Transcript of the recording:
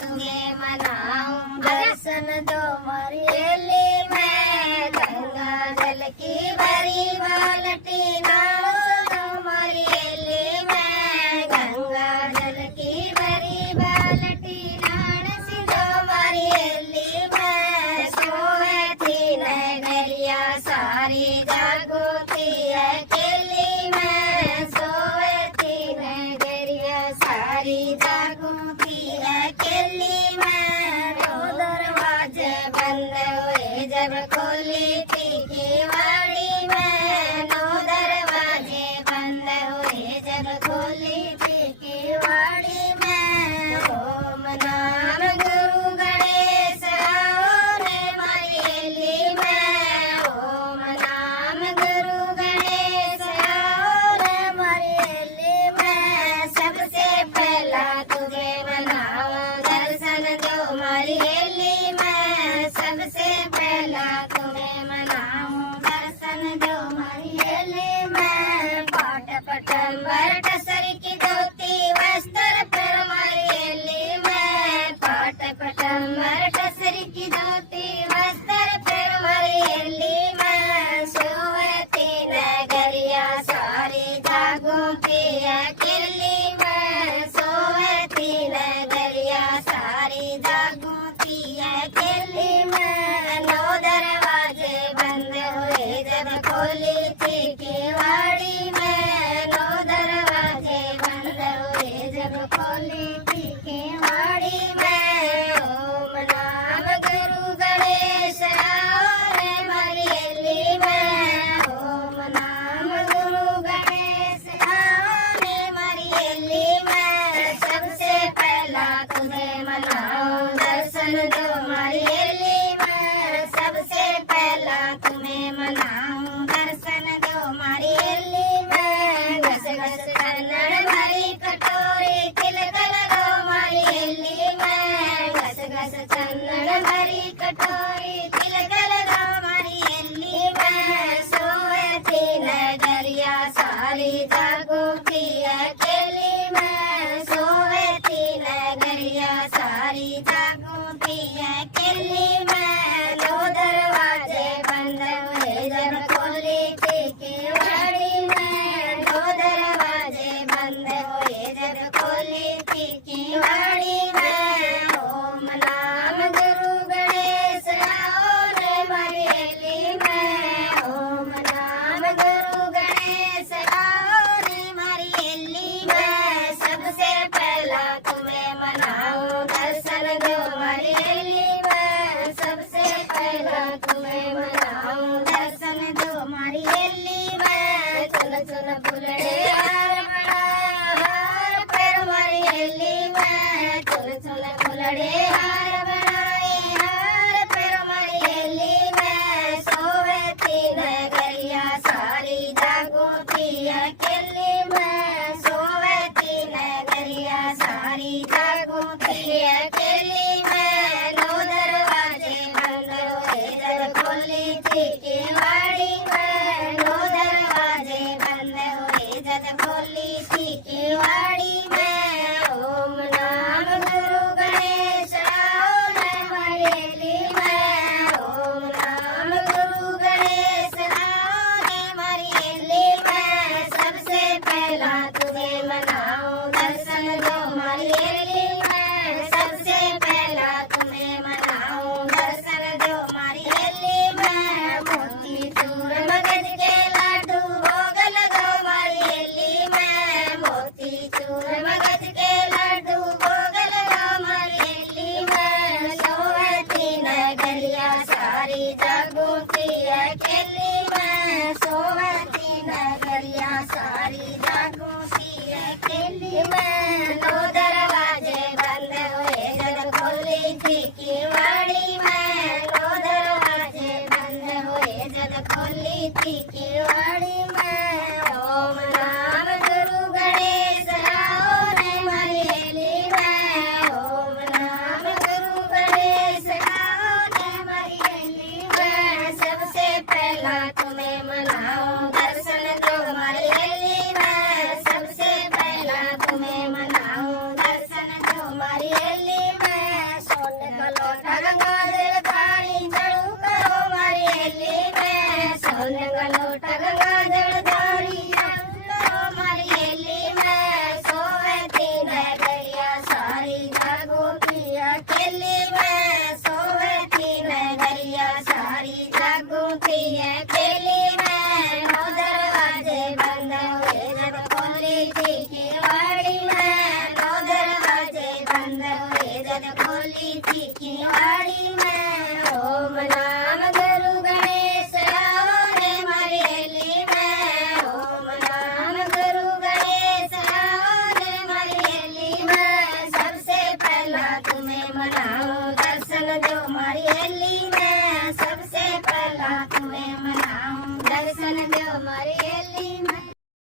तुम्हें मनाऊं। दर्शन दो मरियली मैं गंगा जल की भरी बाल्टी नाव दो मरियली मैं गंगा जल की भरी बाल्टी नाण सिंधो मरियली मैं सोए थी नगरिया सारी जागोती अकेली मैं सोए थी नगरिया सारी जागोती अकेली मैं दो दरवाजे बंद हुए जब खोली थी किवाड़ी में दो दरवाजे बंद हुए जब खोली थी किवाड़ी में ओम नाम गुरु गणेश आओ रे मरियली में ओम नाम गुरु गणेश आओ रे मरियली में सबसे पहला तुझे मनाऊं दर्शन दो मरियली में सबसे पहला तुम्हें मनाऊं दर्शन दो मरियली में पाट पटंबर टसर की धोती वस्त्र पर मरियली में पाट पटंबर टसर की धोती वस्त्र पर मरियली में सोवती नगरिया सारी जागोती अकेली में सोवती नगरिया सारी जागोती अकेली में नौ दरवाजे बंद हुए जब खोली थी किवाड़ी में नौ दरवाजे बंद हुए जब खोली थी किवाड़ी में ओम नाम गुरु गणेश आओ रे मरियली में ओम नाम गुरु गणेश आओ रे मरियली में सबसे पहला तुम्हें मनाऊं दर्शन दो मरियली में सबसे पहला तुम्हें मनाऊं दर्शन दो मरियली में घस घस कन्नड़ भरी कटोरी तिलकल दो मरियली में घस घस कन्नड़ भरी कटोरी तिलकल दो मरियली में सोए थी नगरिया सारी जागोती अकेली में सोए थी नगरिया सारी जागोती अकेली में दो दरवाजे बंद हुए जब खोली थी किवाड़ी में दो दरवाजे बंद हुए जब खोली थी किवाड़ी में ओम नाम गुरु गणेश आओ रे मरियली में ओम नाम गुरु गणेश आओ रे मरियली में सबसे पहला तुम्हें मनाऊं दर्शन दो मरियली में सबसे पहला तुम्हें मनाऊं दर्शन दो मरियली में चुन चुन फुलड़े हार बड़ा हार पैर मरियली में चुन चुन फुलड़े हार बनाए हार पैर मरियली में सोवे थी नगरिया सारी जागोती अकेली में सोवे थी नगरिया सारी जागोती अकेली में नौ दरवाजे बंद हुए जब खोली थी किवाड़ी में नौ दरवाजे बंद हुए जब खोली थी किवाड़ी में ओम नाम गुरु गणेश आओ रे मरियली में ओम नाम गुरु गणेश आओ रे मरियली में सबसे पहला तुम्हें मनाऊं दर्शन दो मरियली में सबसे पहला तुम्हें मनाऊं दर्शन दो मरियली में मोती चूर मगज के लाडू भोग लगो मरियली में मोती चूर मगज के लाडू भोग लगो मरियली में सोवती नगरिया सारी जागोती अकेली में सोवती नगरिया सारी जागोती अकेली में दो दरवाजे बंद हुए जब खोली थी किवाड़ी में दो दरवाजे बंद हुए जब खोली थी किवाड़ी में ओम नाम गुरु गणेश आओ रे मरियली में ओम नाम गुरु गणेश आओ रे मरियली में सबसे पहला तुम्हें मनाऊं दर्शन दो मरियली में सबसे पहला तुम्हें मनाऊं दर्शन दो मरियली में गंगा जल धारी चढ़ू करो मारी हेली में सोने का लोटा गंगा जल धारी चढ़ू करो मारी हेली में सोवे तीन गरिया सारी जागो पिया केली में सोवे तीन गरिया सारी जागो पिया केली में नौ दरवाजे बंद हुए जब खोली थी किवाड़ी में नौ दरवाजे बंद हुए जब खोली थी किवाड़ी में ओम नाम गुरु गणेश आओ रे मारी हेली में ओम नाम गुरु गणेश आओ रे मारी हेली में सबसे पहला तुम्हें मनाऊं दर्शन दो मारी हेली में सबसे पहला तुम्हें मनाऊं दर्शन दो मारी